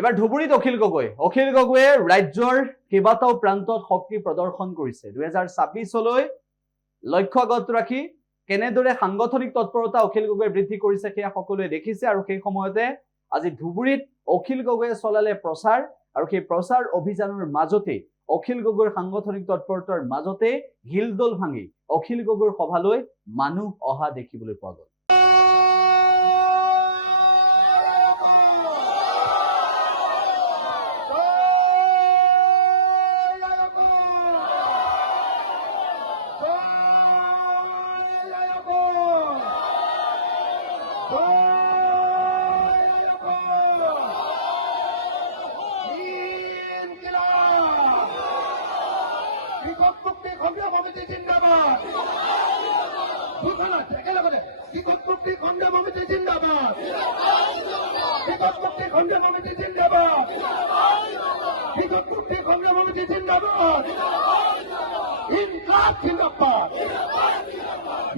এবাৰ ধুবুৰীত অখিল গগৈয়ে ৰাজ্যৰ কেইবাটাও প্ৰান্তত শক্তি প্ৰদৰ্শন কৰিছে। 2026লৈ লক্ষ্যগত ৰাখি কেনেদৰে সাংগঠনিক তৎপৰতা অখিল গগৈয়ে বৃদ্ধি কৰিছে সেয়া সকলোৱে দেখিছে আৰু সেই সময়তে আজি ধুবুৰীত অখিল গগৈয়ে চলালে প্ৰচাৰ আৰু সেই প্ৰচাৰ অভিযানৰ মাজতে অখিল গগৈৰ সাংগঠনিক তৎপৰতাৰ মাজতে হিলদল ভাঙি অখিল গগৈৰ সভালৈ মানুহ অহা দেখিবলৈ পোৱা গ'ল।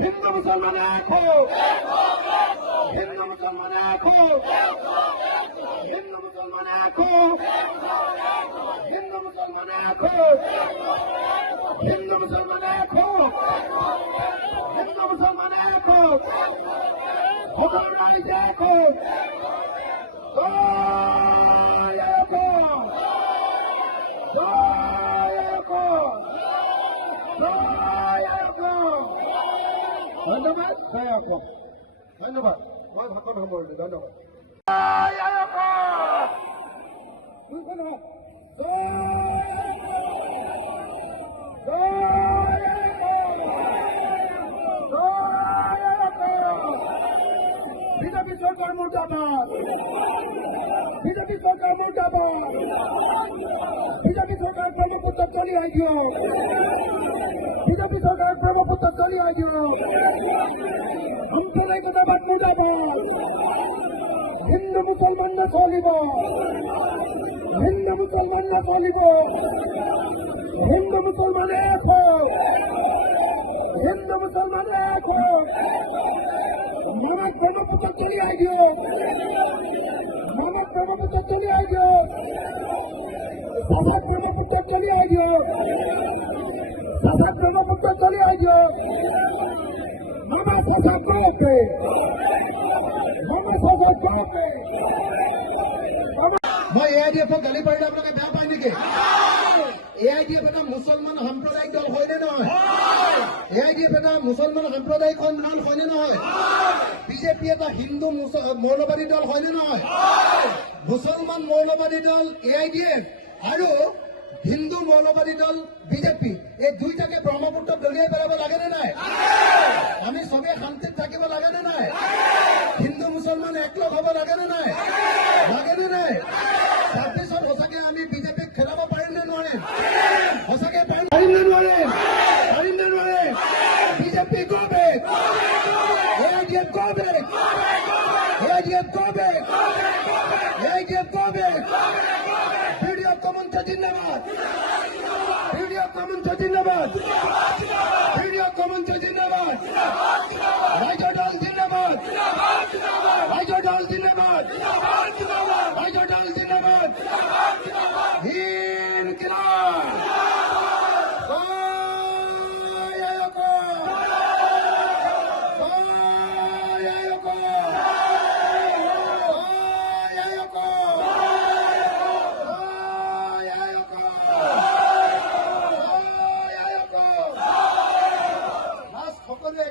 हिंदू मुसलमान एक हो, हिंदू मुसलमान एक हो, हिंदू मुसलमान एक हो, हिंदू मुसलमान एक हो, हिंदू मुसलमान एक हो, हिंदू मुसलमान एक हो, मुसलमान एक हो, ধন্যবাদ ধন্যবাদ মই ভাষণ সামৰিলো ধন্যবাদ। বিজেপি চৰকাৰ মুৰ্দাবাদ, বিজেপি চৰকাৰ মুৰ্দাবাদ, বিজেপি চৰকাৰ ব্ৰহ্মপুত্ৰ চলিয়াই দিয়ক, বিজেপি চৰকাৰ ব্ৰহ্মপুত্ৰ চলিয়াই দিয়ক, সাম্প্ৰদায়িকতাবাদ মুৰ্দাবাদ, হিন্দু মুছলমান নচলিব, হিন্দু মুছলমান নচলিব, হিন্দু মুছলমান এক হোক, হিন্দু মুছলমান এক হোক, মানৱ ব্ৰহ্মপুত্ৰ চলিয়াই দিয়ক, মানৱ ব্ৰহ্মপুত্ৰ চলিয়াই দিয়ক, চাচাক ব্ৰহ্মপুত্ৰ চলিয়াই দিয়ক, চাচাক ব্ৰহ্মপুত্ৰ চলিয়াই দিয়ক, মামা চাচা কওঁতে, মামা চাচা কওঁতে। মই AIDF গালি পাৰিলে আপোনালোকে বেয়া পায় নেকি? AIDF এটা মুছলমান সাম্প্ৰদায়িক দল হয়নে নহয়? AIDF এটা মুছলমান সাম্প্ৰদায়িক দল হয়নে নহয়? বিজেপি এটা হিন্দু মৌলবাদী দল হয়নে নহয়? মুছলমান মৌলবাদী দল AIDF আৰু হিন্দু মৌলবাদী দল বিজেপি, এই দুইটাকে ব্ৰহ্মপুত্ৰত দলিয়াই পেলাব লাগে নে নাই? আমি চবেই শান্তিত থাকিব লাগে নে নাই? হিন্দু মুছলমান একলগ হ'ব লাগে নে নাই? লাগে নে নাই? তাৰপিছত সঁচাকে আমি বিজেপিক খেলাব পাৰিম নে নোৱাৰিম? সঁচাকে পাৰিম নে নোৱাৰিম? পাৰিম নে নোৱাৰিম? BJP go back, AIDF go back, AIDF go back, AIDF go back, video common জিন্দাবাদ, ভিডিও কমন জিন্দাবাদ, ভিডিও কমন জিন্দাবাদ, রাইজর দল জিন্দাবাদ, রাইজর দল জিন্দাবাদ, রাইজর দল জিন্দাবাদ, ইনকিলাব।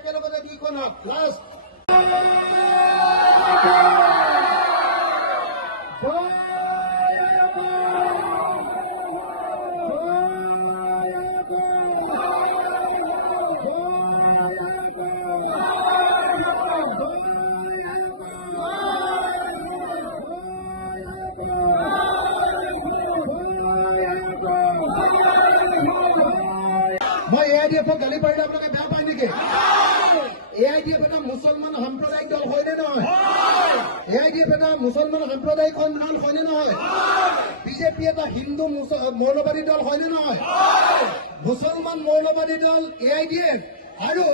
একেলগতে দুইখন লাষ্ট মই AIDF গালি পাৰিলে আপোনালোকে বেয়া পায় নেকি? AIDF এটা মুছলমান সাম্প্ৰদায়িক দল হয়নে নহয়? AIDF এটা মুছলমান সাম্প্ৰদায়িক দল হয়নে নহয়? বিজেপি এটা হিন্দু মৌলবাদী দল হয়নে নহয়? মুছলমান মৌলবাদী দল AIDF আৰু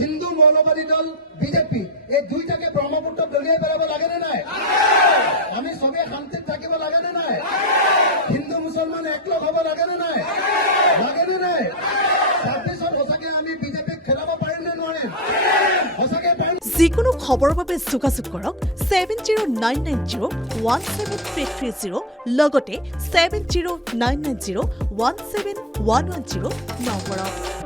হিন্দু মৌলবাদী দল বিজেপি, এই দুইটাকে ব্ৰহ্মপুত্ৰত দলিয়াই পেলাব লাগে নে নাই? আমি চবেই শান্তিত থাকিব লাগে যিকোনো খবৰৰ বাবে যোগাযোগ কৰক 7099017330 লগতে 7099017110 নম্বৰত।